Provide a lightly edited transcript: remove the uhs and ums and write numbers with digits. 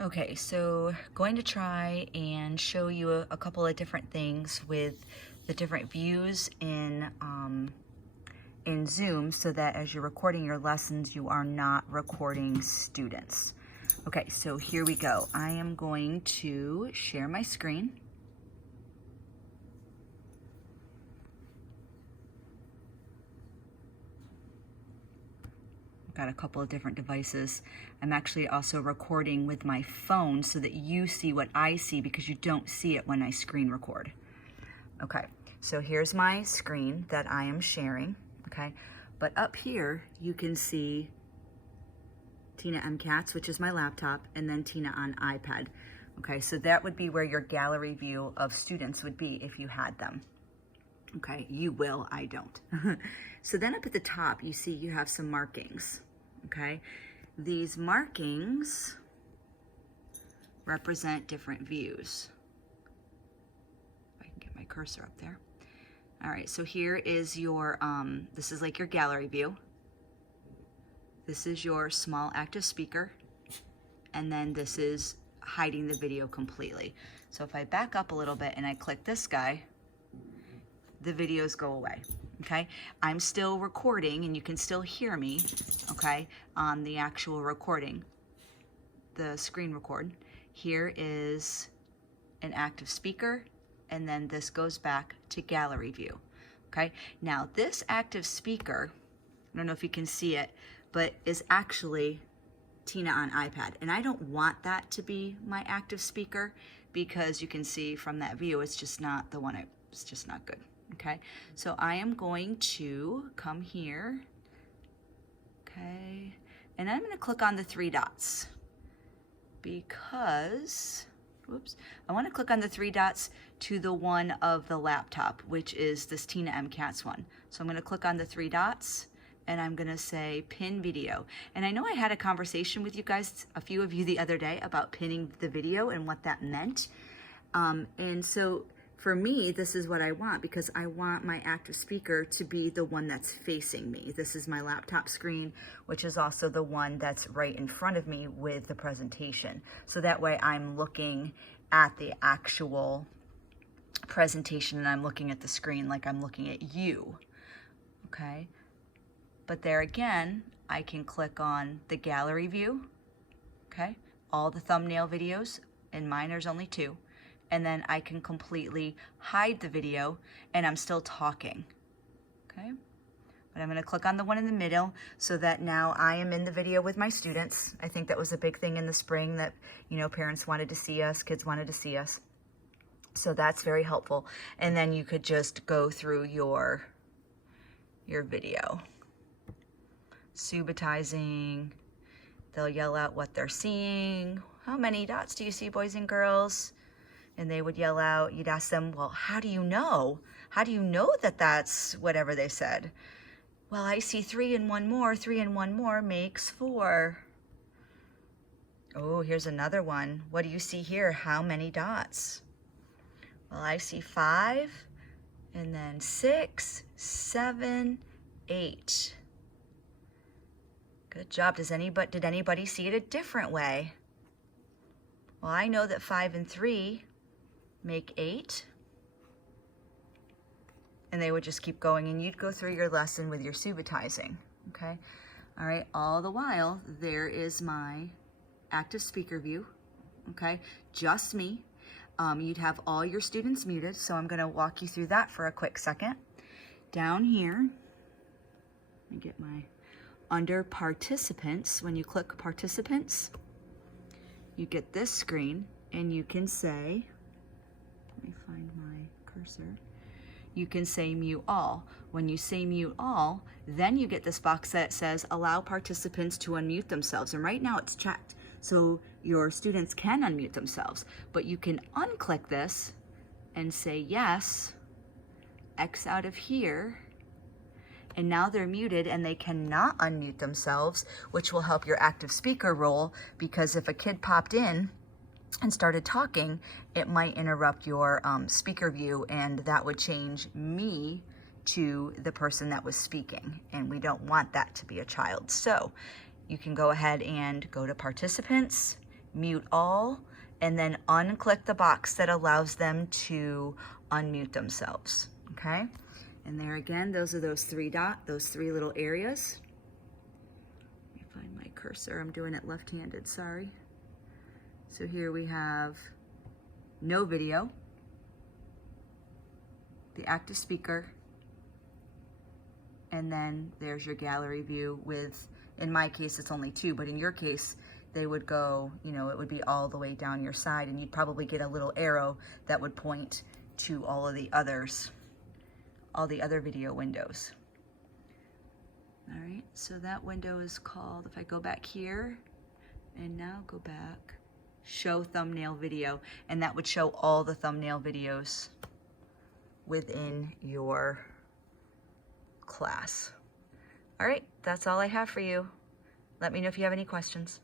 Okay, so going to try and show you a couple of different things with the different views in Zoom so that as you're recording your lessons, you are not recording students. Okay, so here we go. I am going to share my screen. Got a couple of different devices. I'm actually also recording with my phone so that you see what I see because you don't see it when I screen record. Okay, so here's my screen that I am sharing, okay? But up here, you can see Tina MCATS, which is my laptop, and then Tina on iPad. Okay, so that would be where your gallery view of students would be if you had them. Okay, you will, I don't. So then up at the top, you see you have some markings. Okay, these markings represent different views. If I can get my cursor up there. All right, so here is your, this is like your gallery view. This is your small active speaker. And then this is hiding the video completely. So if I back up a little bit and I click this guy, the videos go away. Okay, I'm still recording and you can still hear me, okay, on the actual recording, the screen record. Here is an active speaker, and then this goes back to gallery view, okay? Now this active speaker, I don't know if you can see it, but is actually Tina on iPad, and I don't want that to be my active speaker because you can see from that view, it's just not the one, it's just not good. Okay, so I am going to come here, okay, and I'm going to click on the three dots because, whoops, I want to click on the three dots to the one of the laptop, which is this Tina MCATS one. So I'm going to click on the three dots and I'm going to say pin video. And I know I had a conversation with you guys, a few of you the other day, about pinning the video and what that meant. And so for me, this is what I want because I want my active speaker to be the one that's facing me. This is my laptop screen, which is also the one that's right in front of me with the presentation. So that way I'm looking at the actual presentation and I'm looking at the screen like I'm looking at you, okay? But there again, I can click on the gallery view, okay? All the thumbnail videos, and mine there's only 2. And then I can completely hide the video and I'm still talking, okay? But I'm gonna click on the one in the middle so that now I am in the video with my students. I think that was a big thing in the spring that, you know, parents wanted to see us, kids wanted to see us. So that's very helpful. And then you could just go through your video. Subitizing, they'll yell out what they're seeing. How many dots do you see, boys and girls? And they would yell out, you'd ask them, well, how do you know? How do you know that that's whatever they said? Well, I see 3 and 1 more. 3 and 1 more makes 4. Oh, here's another one. What do you see here? How many dots? Well, I see 5, and then 6, 7, 8. Good job. Did anybody see it a different way? Well, I know that 5 and 3 make 8. And they would just keep going and you'd go through your lesson with your subitizing, okay? All right, all the while, there is my active speaker view, okay? Just me. You'd have all your students muted, so I'm gonna walk you through that for a quick second. Down here, let me get my, under participants, when you click participants, you get this screen and you can say, let me find my cursor. You can say mute all. When you say mute all, then you get this box that says allow participants to unmute themselves. And right now it's checked. So your students can unmute themselves, but you can unclick this and say yes, X out of here, and now they're muted and they cannot unmute themselves, which will help your active speaker role, because if a kid popped in and started talking, it might interrupt your speaker view, and that would change me to the person that was speaking, and we don't want that to be a child. So you can go ahead and go to participants mute all, and then unclick the box that allows them to unmute themselves, okay? And there again, those are those three little areas. Let me find my cursor. I'm doing it left-handed, sorry. So here we have no video, the active speaker, and then there's your gallery view with, in my case, it's only 2, but in your case, they would go, you know, it would be all the way down your side, and you'd probably get a little arrow that would point to all of the others, all the other video windows. All right, so that window is called, if I go back here, and now go back, show thumbnail video, and that would show all the thumbnail videos within your class. All right, that's all I have for you. Let me know if you have any questions.